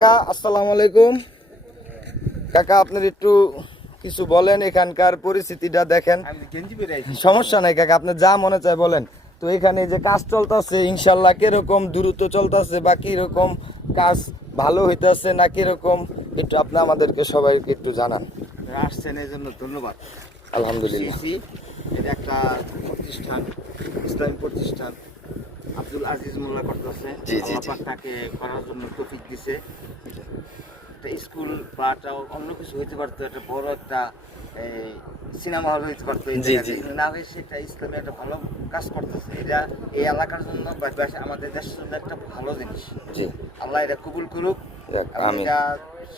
আসসালামু আলাইকুম কাকা, আপনার একটু কিছু বলেন, এখানকার পরিস্থিতিটা দেখেন। সমস্যা নাই কাকা, আপনি যা মনে চায় বলেন। তো এখানে যে কাজ চলতেছে ইনশাল্লাহ কিরকম দ্রুত চলতেছে বা কিরকম কাজ ভালো হইতেছে না কিরকম, একটু আপনি আমাদেরকে সবাইকে একটু জানান। আসছেন এই জন্য ধন্যবাদ। আলহামদুলিল্লাহ। এটা একটা প্রতিষ্ঠান, ইসলামী প্রতিষ্ঠান। আব্দুল আজিজ মোল্লা করতেছে, জি, জি, জি। তাকে করার জন্য তৌফিক দিছে। একটা স্কুল বা একটা অন্য কিছু হইতে পারতো, একটা বড় একটা সিনেমা হল হইতে পারতো। জি, জি। না হয়ে সেটা ইসলামী একটা ভালো কাজ করতেছে। এটা এই এলাকার জন্য বা আমাদের দেশের জন্য একটা ভালো জিনিস। জি, আল্লাহ এটা কবুল করুক। যাক, আমিন। এটা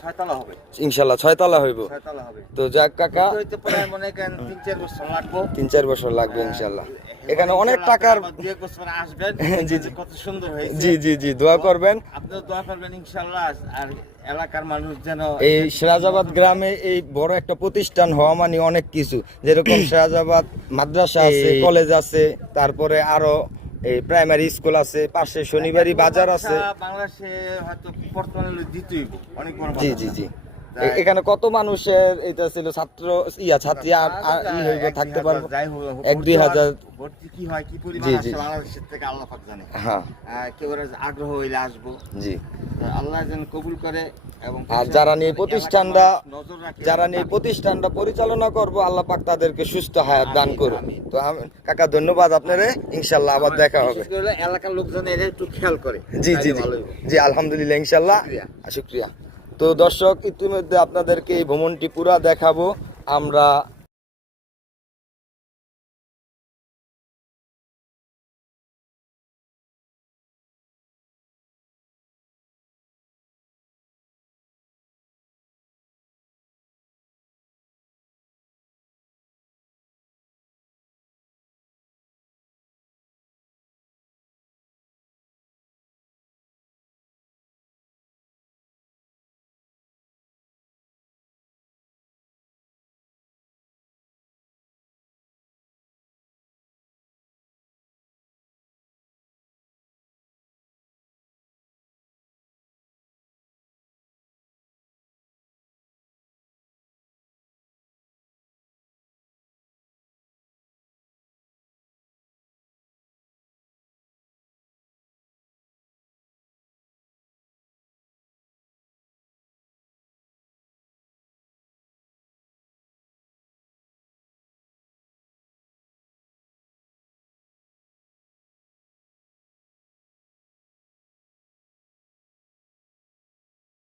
ছয়তলা হবে, ইনশাল্লাহ 6 তলা হইব। ছয়তলা হবে। তো যাক কাকা, হইতে প্রায় মনে করেন 3-4 বছর লাগবে। 3-4 বছর লাগবে ইনশাল্লাহ। এখানে অনেক টাকার আসবেন। জি, জি। কত সুন্দর হয়েছে। জি জি জি, দোয়া করবেন। আপনিও দোয়া করবেন ইনশাআল্লাহ। আর এলাকার মানুষ যেন এই সিরাজাবাদ গ্রামে এই বড় একটা প্রতিষ্ঠান হওয়া মানে অনেক কিছু, যেরকম সিরাজাবাদ মাদ্রাসা আছে, কলেজ আছে, তারপরে আরো এই প্রাইমারি স্কুল আছে, পাশে শনিবারই বাজার আছে। বাংলাদেশে হয়তো বর্তমানে দ্বিতীয় অনেক বড় জি জি জি। এখানে কত মানুষের এটা ছিল, ছাত্র ছাত্রী হইবে থাকতে পারবো 1-2 হাজার। ভর্তি কি হয় কি পরিমাণ আসে বাংলাদেশের থেকে আল্লাহ পাক জানে। হ্যাঁ, কেউ আগ্রহ হইলে আসবো। জি। আল্লাহ যেন কবুল করে। এবং আর যারা নিয়ে প্রতিষ্ঠানটা পরিচালনা করবো, আল্লাহ পাক তাদেরকে সুস্থ হায়াত দান করুন। তো কাকা ধন্যবাদ আপনারে, ইনশাল্লাহ আবার দেখা হবে। এলাকার লোকজন এর একটু খেয়াল করে। জি জি জি জি, আলহামদুলিল্লাহ, ইনশাল্লাহ, শুকরিয়া। তো দর্শক, ইতিমধ্যে আপনাদেরকে এই ভ্রমণটি পুরা দেখাবো আমরা।